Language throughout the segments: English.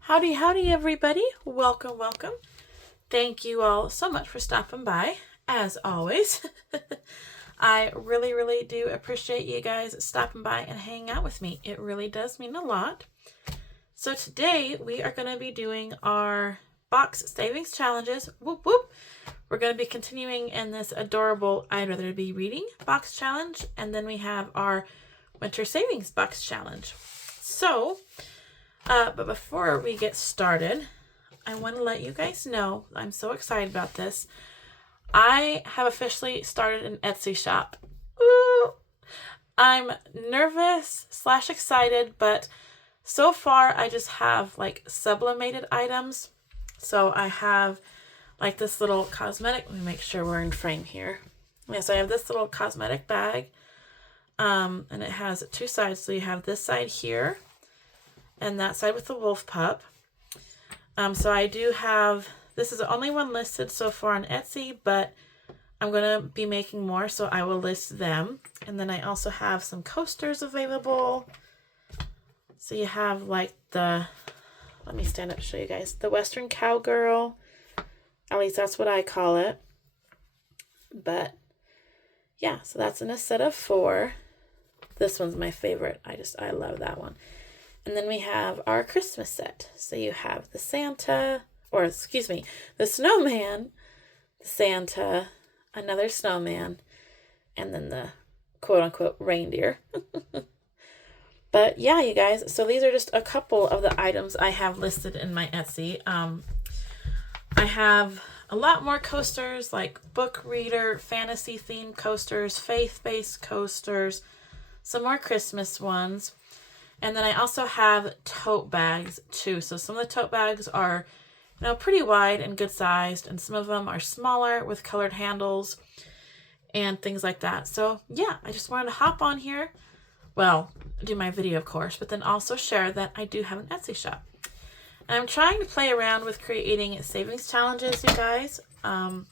Howdy, howdy, everybody. Welcome, welcome. Thank you all so much for stopping by, as always. I really, really do appreciate you guys stopping by and hanging out with me. It really does mean a lot. So today we are going to be doing our box savings challenges. Whoop, whoop. We're going to be continuing in this adorable I'd Rather Be Reading box challenge. And then we have our winter savings box challenge. So, but before we get started, I want to let you guys know I'm so excited about this. I have officially started an Etsy shop. Ooh. I'm nervous / excited, but so far I just have like sublimated items. So I have like this little cosmetic. Let me make sure we're in frame here. Yes, I have this little cosmetic bag. And it has two sides. So you have this side here and that side with the wolf pup. So I do have, this is the only one listed so far on Etsy, but I'm going to be making more, so I will list them. And then I also have some coasters available. So you have like let me stand up and show you guys, the Western Cowgirl. At least that's what I call it. But yeah, so that's in a set of 4. This one's my favorite. I love that one. And then we have our Christmas set. So you have the Santa, or excuse me, the snowman, the Santa, another snowman, and then the quote-unquote reindeer. But yeah, you guys, so these are just a couple of the items I have listed in my Etsy. I have a lot more coasters, like book reader, fantasy themed coasters, faith-based coasters, some more Christmas ones. And then I also have tote bags too. So some of the tote bags are, pretty wide and good sized, and some of them are smaller with colored handles and things like that. So yeah, I just wanted to hop on here. Well, do my video, of course, but then also share that I do have an Etsy shop. And I'm trying to play around with creating savings challenges, you guys. I'm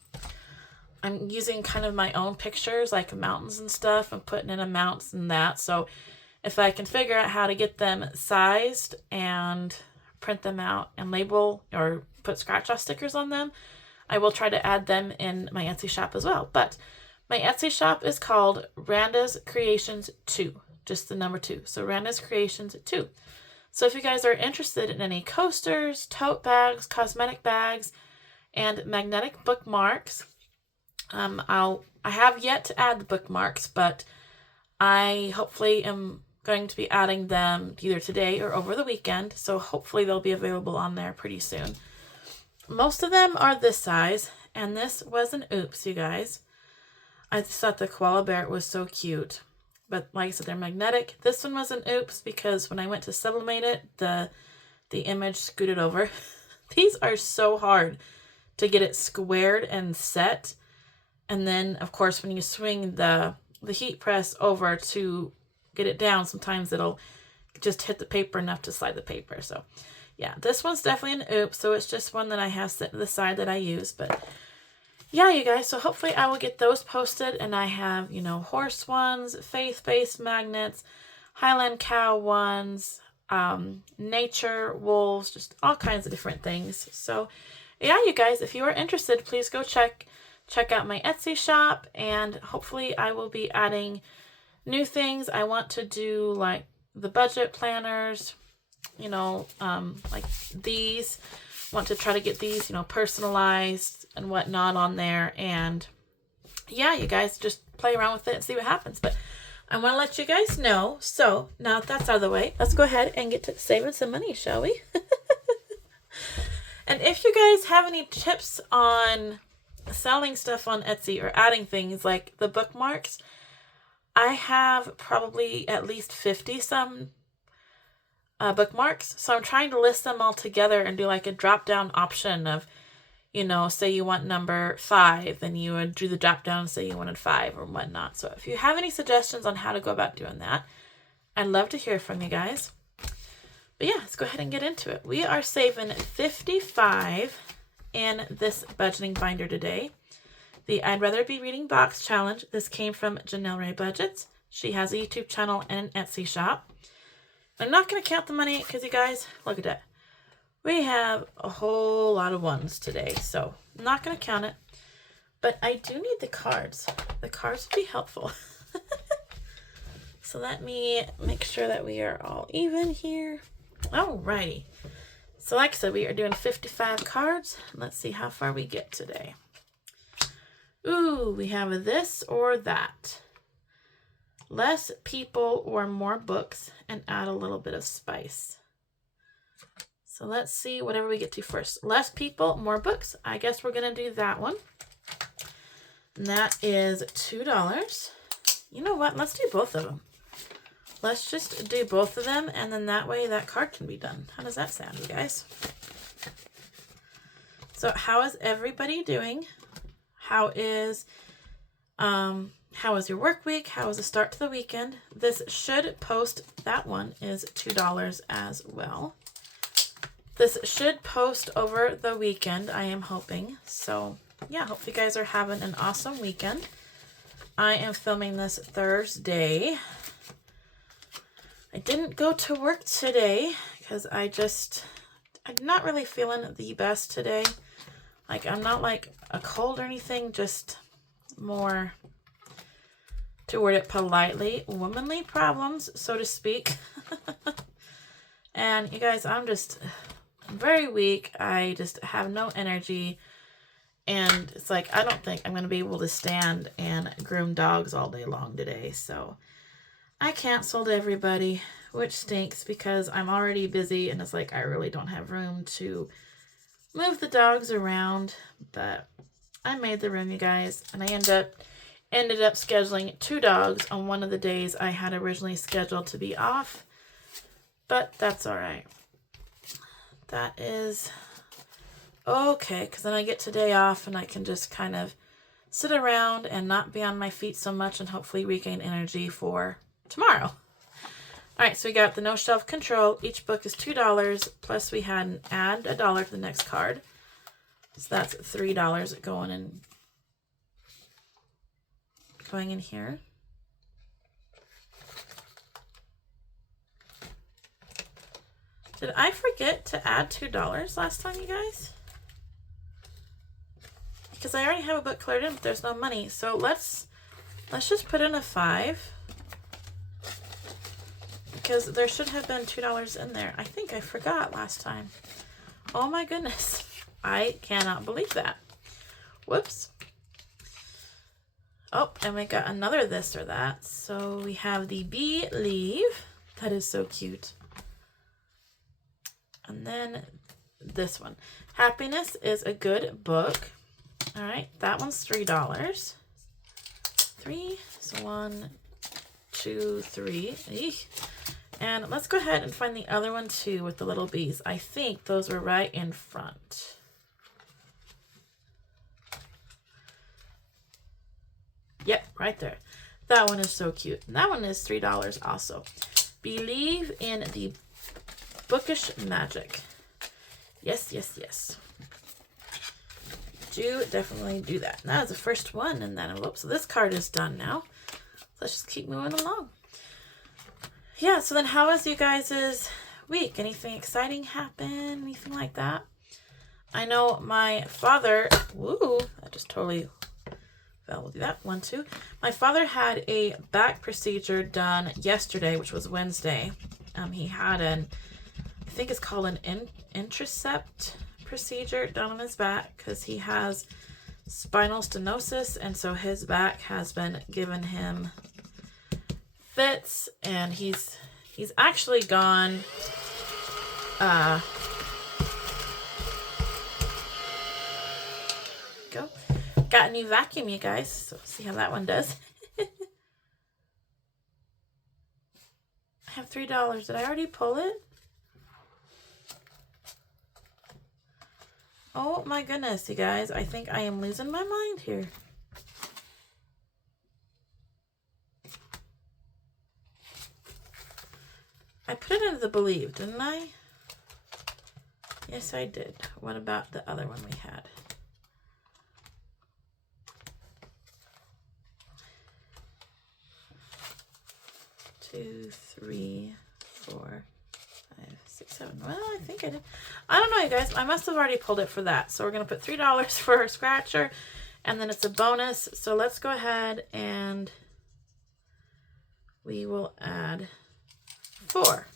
using kind of my own pictures, like mountains and stuff, and putting in amounts and that. So if I can figure out how to get them sized and print them out and label or put scratch-off stickers on them, I will try to add them in my Etsy shop as well. But my Etsy shop is called Randa's Creations 2, just the number 2. So Randa's Creations 2. So if you guys are interested in any coasters, tote bags, cosmetic bags, and magnetic bookmarks, I have yet to add the bookmarks, but I hopefully am going to be adding them either today or over the weekend, so hopefully they'll be available on there pretty soon. Most of them are this size, and this was an oops, you guys. I just thought the koala bear was so cute, but like I said, they're magnetic. This one was an oops because when I went to sublimate it, the image scooted over. These are so hard to get it squared and set, and then of course when you swing the heat press over to get it down, sometimes it'll just hit the paper enough to slide the paper. So yeah, this one's definitely an oops, so it's just one that I have set to the side that I use. But yeah, you guys, so hopefully I will get those posted. And I have, horse ones, faith-based magnets, Highland cow ones, nature wolves, just all kinds of different things. So yeah, you guys, if you are interested, please go check out my Etsy shop, and hopefully I will be adding new things. I want to do like the budget planners, like these. Want to try to get these, personalized and whatnot on there. And yeah, you guys, just play around with it and see what happens. But I want to let you guys know. So now that that's out of the way, let's go ahead and get to saving some money, shall we? And if you guys have any tips on selling stuff on Etsy or adding things like the bookmarks, I have probably at least 50 some bookmarks. So I'm trying to list them all together and do like a drop down option of, say you want number 5, then you would do the drop down and say you wanted 5 or whatnot. So if you have any suggestions on how to go about doing that, I'd love to hear from you guys. But yeah, let's go ahead and get into it. We are saving $55 in this budgeting binder today. The I'd Rather Be Reading box challenge. This came from Janelle Ray Budgets. She has a YouTube channel and an Etsy shop. I'm not going to count the money because you guys, look at that. We have a whole lot of ones today, so I'm not going to count it. But I do need the cards. The cards would be helpful. So let me make sure that we are all even here. Alrighty. So like I said, we are doing 55 cards. Let's see how far we get today. Ooh, we have this or that. Less people or more books, and add a little bit of spice. So let's see whatever we get to first. Less people, more books. I guess we're going to do that one. And that is $2. You know what? Let's do both of them. Let's just do both of them, and then that way that card can be done. How does that sound, you guys? So how is everybody doing? How is your work week? How is the start to the weekend? This should post, that one is $2 as well. This should post over the weekend, I am hoping. So yeah, hope you guys are having an awesome weekend. I am filming this Thursday. I didn't go to work today because I'm not really feeling the best today. Like, I'm not like a cold or anything, just more, to word it politely, womanly problems, so to speak. And you guys, I'm very weak. I just have no energy. And it's like, I don't think I'm going to be able to stand and groom dogs all day long today. So I canceled everybody, which stinks because I'm already busy. And it's like, I really don't have room to move the dogs around. But I made the room, you guys. And I ended up scheduling 2 dogs on one of the days I had originally scheduled to be off. But that's all right. That is okay, because then I get today off and I can just kind of sit around and not be on my feet so much and hopefully regain energy for tomorrow. All right, so we got the No Shelf Control. Each book is $2, plus we had an add $1 to the next card. So that's $3 going in here. Did I forget to add $2 last time, you guys? Because I already have a book cleared in, but there's no money. So let's just put in a 5. Because there should have been $2 in there. I think I forgot last time. Oh my goodness. I cannot believe that. Whoops. Oh, and we got another this or that. So we have the Believe. That is so cute. And then this one. Happiness is a Good Book. All right, that one's $3. 3, so 1, 2, 3. Eek. And let's go ahead and find the other one too with the little bees. I think those were right in front. Yep, right there. That one is so cute. And that one is $3 also. Believe in the Bookish Magic. Yes, yes, yes. Do definitely do that. And that was the first one in that envelope. So this card is done now. Let's just keep moving along. Yeah, so then how was you guys' week? Anything exciting happen? Anything like that? I know my father... Woo! That just totally fell. We'll do that. 1, 2. My father had a back procedure done yesterday, which was Wednesday. He had I think it's called an Intricept procedure done on his back because he has spinal stenosis, and so his back has been giving him fits, and he's actually gone got a new vacuum, you guys, so see how that one does. I have $3. Did I already pull it? Oh my goodness, you guys. I think I am losing my mind here. I put it into the Believe, didn't I? Yes, I did. What about the other one we had? Two, 3, 4, 5, 6, $7. Well, I think I did. I don't know, you guys. I must have already pulled it for that. So we're going to put $3 for a scratcher. And then it's a bonus. So let's go ahead and we will add 4.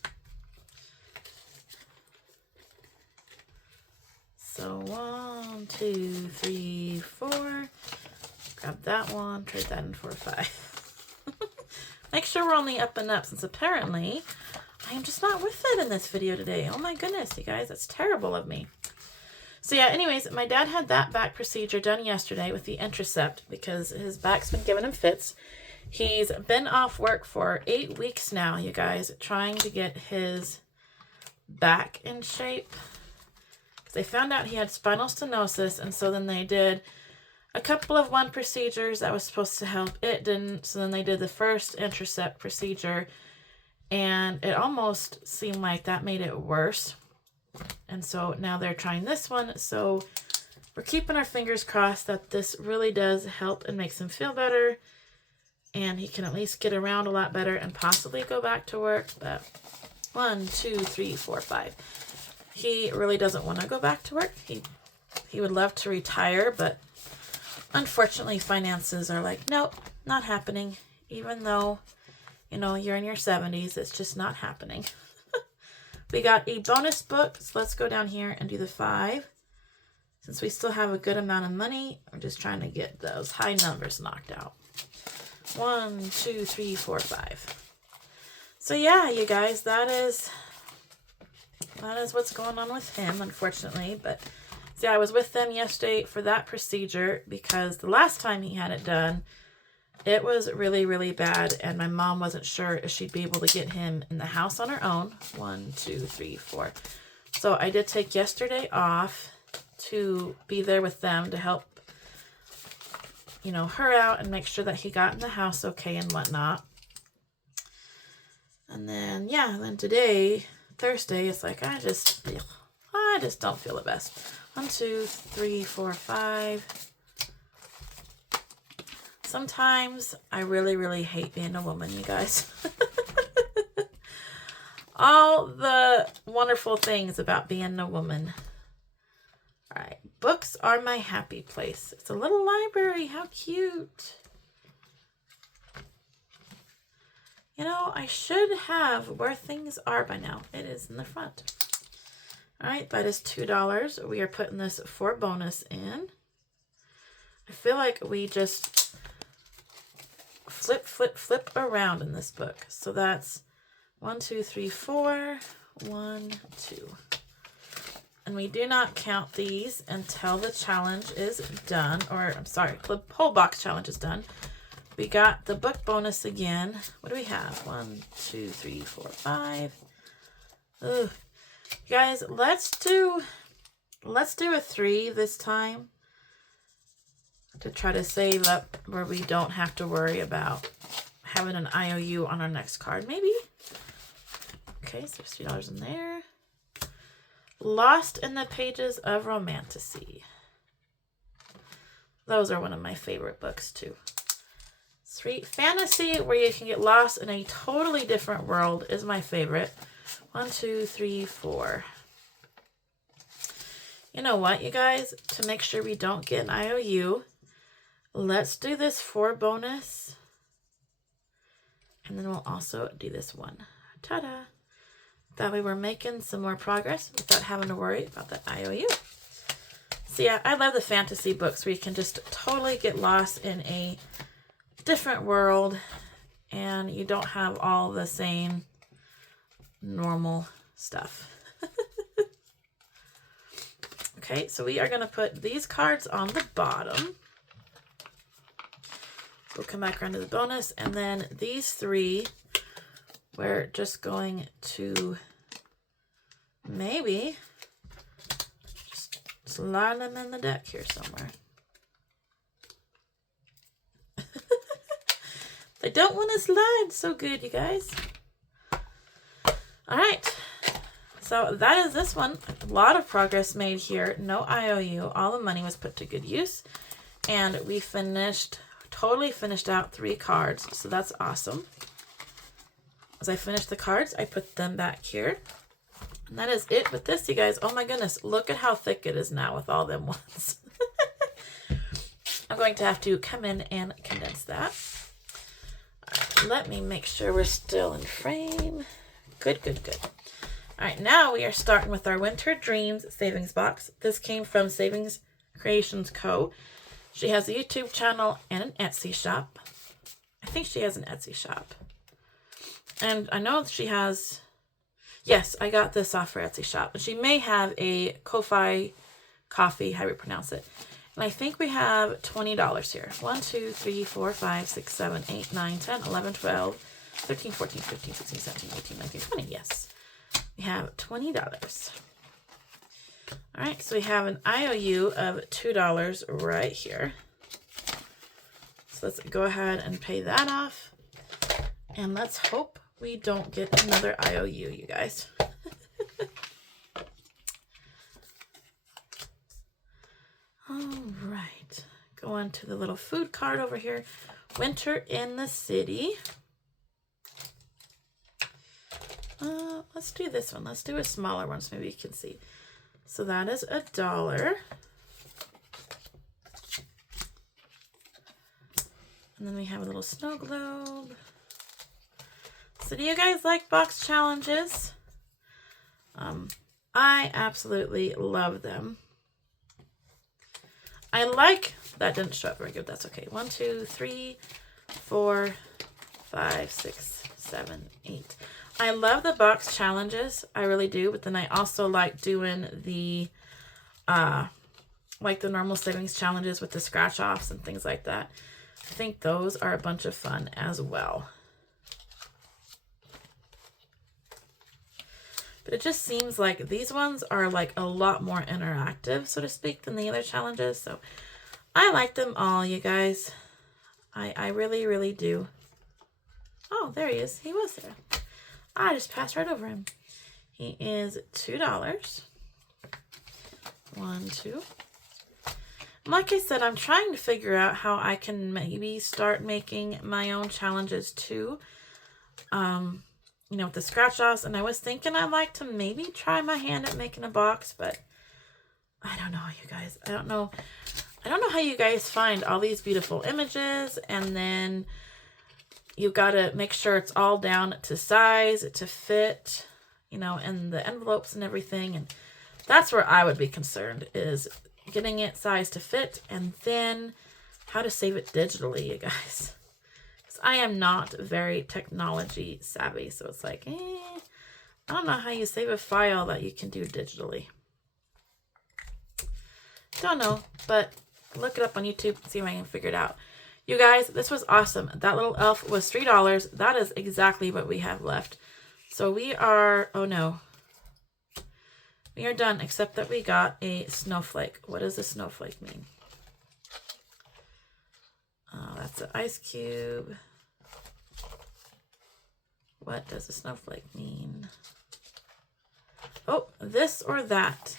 So 1, 2, 3, 4. Grab that one, trade that in for 5. Make sure we're only up and up, since apparently I am just not with it in this video today. Oh my goodness, you guys, that's terrible of me. So yeah, anyways, my dad had that back procedure done yesterday with the Intracept because his back's been giving him fits. He's been off work for 8 weeks now, you guys, trying to get his back in shape. They found out he had spinal stenosis, and so then they did a couple of one procedures that was supposed to help. It didn't, so then they did the first Intracept procedure, and it almost seemed like that made it worse. And so now they're trying this one, so we're keeping our fingers crossed that this really does help and makes him feel better, and he can at least get around a lot better and possibly go back to work. But 1, 2, 3, 4, 5. He really doesn't want to go back to work. He would love to retire, but unfortunately finances are like, nope, not happening. Even though, you know, you're in your 70s, it's just not happening. We got a bonus book, so let's go down here and do the 5. Since we still have a good amount of money, I'm just trying to get those high numbers knocked out. 1, 2, 3, 4, 5. So yeah, you guys, that is what's going on with him, unfortunately. But see, I was with them yesterday for that procedure because the last time he had it done, it was really, really bad, and my mom wasn't sure if she'd be able to get him in the house on her own. 1, 2, 3, 4. So I did take yesterday off to be there with them to help, you know, her out and make sure that he got in the house okay and whatnot. And then, yeah, then today, Thursday, it's like, I just don't feel the best. 1, 2, 3, 4, 5. Sometimes I really, really hate being a woman, you guys. All the wonderful things about being a woman. All right, books are my happy place. It's a little library. How cute. You know, I should have where things are by now. It is in the front. All right, that is $2. We are putting this for bonus in. I feel like we just flip, flip, flip around in this book. So that's 1, 2, 3, 4. 1, 2. And we do not count these until the challenge is done. Or, I'm sorry, the whole box challenge is done. We got the book bonus again. What do we have? 1, 2, 3, 4, 5. Ugh. Guys, let's do a 3 this time to try to save up where we don't have to worry about having an IOU on our next card, maybe. Okay, so there's $3 in there. Lost in the Pages of Romantasy. Those are one of my favorite books too. Sweet fantasy where you can get lost in a totally different world is my favorite. 1, 2, 3, 4. You know what, you guys? To make sure we don't get an IOU, let's do this 4 bonus. And then we'll also do this 1. Ta-da! That way we're making some more progress without having to worry about the IOU. So yeah, I love the fantasy books where you can just totally get lost in a different world and you don't have all the same normal stuff. Okay, so we are going to put these cards on the bottom. We'll come back around to the bonus, and then these 3, we're just going to maybe just slide them in the deck here somewhere. They don't want to slide so good, you guys. All right. So that is this one. A lot of progress made here. No IOU. All the money was put to good use. And we totally finished out 3 cards. So that's awesome. As I finish the cards, I put them back here. And that is it with this, you guys. Oh my goodness, look at how thick it is now with all them ones. I'm going to have to come in and condense that. All right, let me make sure we're still in frame. Good, good, good. All right, now we are starting with our Winter Dreams savings box. This came from Savings Creations Co. She has a YouTube channel and an Etsy shop. I think she has an Etsy shop. And I know she has... Yes, I got this off her Etsy shop. She may have a Ko-Fi coffee, however you pronounce it. And I think we have $20 here. 1, 2, 3, 4, 5, 6, 7, 8, 9, 10, 11, 12, 13, 14, 15, 16, 17, 18, 19, 20. Yes. We have $20. All right, so we have an IOU of $2 right here. So let's go ahead and pay that off. And let's hope we don't get another IOU, you guys. All right, go on to the little food card over here. Winter in the City. Let's do this one. Let's do a smaller one so maybe you can see. So that is $1. And then we have a little snow globe. So do you guys like box challenges? I absolutely love them. I like, that didn't show up very good. That's okay. 1, 2, 3, 4, 5, 6, 7, 8. I love the box challenges. I really do. But then I also like doing the, like the normal savings challenges with the scratch offs and things like that. I think those are a bunch of fun as well. But it just seems like these ones are like a lot more interactive, so to speak, than the other challenges. So I like them all, you guys. I really, really do. Oh, there he is. He was there. I just passed right over him. He is $2. 1, 2. Like I said, I'm trying to figure out how I can maybe start making my own challenges too. You know, with the scratch offs. And I was thinking I'd like to maybe try my hand at making a box, but I don't know, you guys. I don't know how you guys find all these beautiful images, and then you gotta make sure it's all down to size, to fit, you know, and the envelopes and everything. And that's where I would be concerned, is getting it size to fit, and then how to save it digitally, you guys. Because I am not very technology savvy, so it's like, I don't know how you save a file that you can do digitally. Don't know, but look it up on YouTube and see if I can figure it out. You guys, this was awesome. That little elf was $3. That is exactly what we have left. So we are, oh no. We are done, except that we got a snowflake. What does a snowflake mean? Oh, that's an ice cube. What does a snowflake mean? Oh, this or that.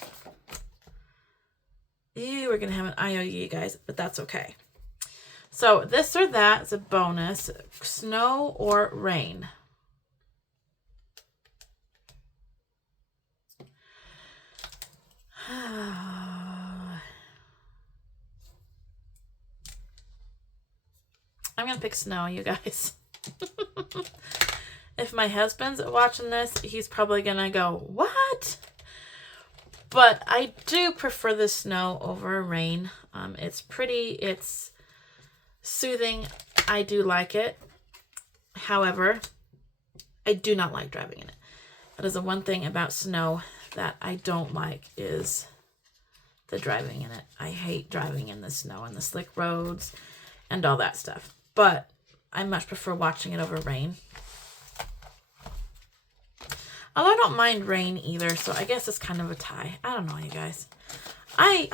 Ew, we're going to have an IOU, you guys, but that's okay. So this or that is a bonus. Snow or rain. I'm going to pick snow, you guys. If my husband's watching this, he's probably going to go, what? But I do prefer the snow over rain. It's pretty, it's soothing. I do like it. However, I do not like driving in it. That is the one thing about snow that I don't like, is the driving in it. I hate driving in the snow and the slick roads and all that stuff. But I much prefer watching it over rain. Although I don't mind rain either, so I guess it's kind of a tie. I don't know, you guys. I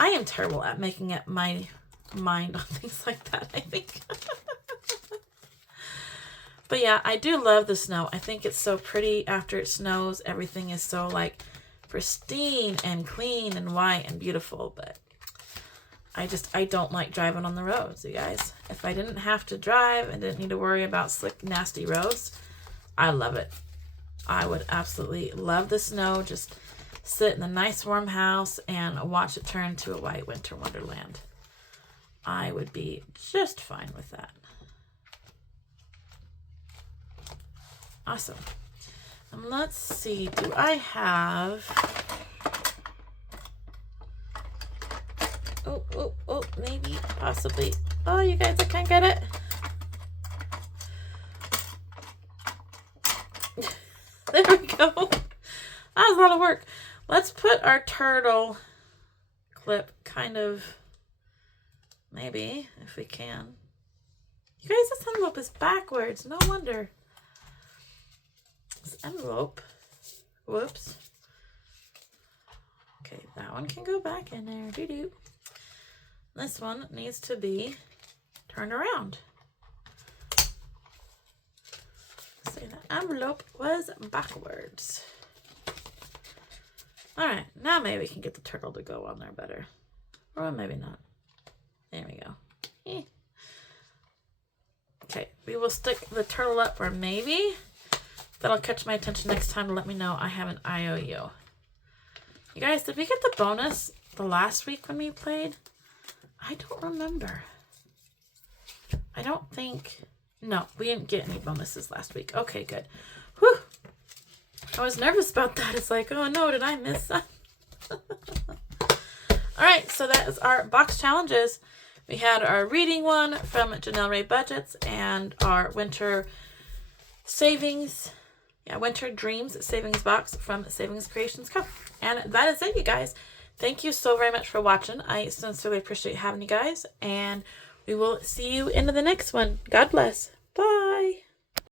am terrible at making up my mind on things like that, I think. But yeah, I do love the snow. I think it's so pretty after it snows. Everything is so like pristine and clean and white and beautiful. But I don't like driving on the roads, you guys. If I didn't have to drive and didn't need to worry about slick, nasty roads, I love it. I would absolutely love the snow. Just sit in a nice warm house and watch it turn to a white winter wonderland. I would be just fine with that. Awesome. Let's see, do I have... Oh, maybe, possibly. Oh, you guys, I can't get it. There we go. That was a lot of work. Let's put our turtle clip kind of, maybe, if we can. You guys, this envelope is backwards. No wonder. This envelope. Whoops. Okay, that one can go back in there. Doo-doo. This one needs to be turned around. So the envelope was backwards. Alright, now maybe we can get the turtle to go on there better. Or maybe not. There we go. Okay, we will stick the turtle up, or maybe that'll catch my attention next time to let me know I have an IOU. You guys, did we get the bonus the last week when we played? I don't remember. I don't think... No, we didn't get any bonuses last week. Okay, good. Whew. I was nervous about that. It's like, oh no, did I miss that? Alright, so that is our box challenges. We had our reading one from Janelle Ray Budgets and our winter savings... Yeah, Winter Dreams Savings Box from Savings Creations Co. And that is it, you guys. Thank you so very much for watching. I sincerely appreciate having you guys. And we will see you in the next one. God bless. Bye.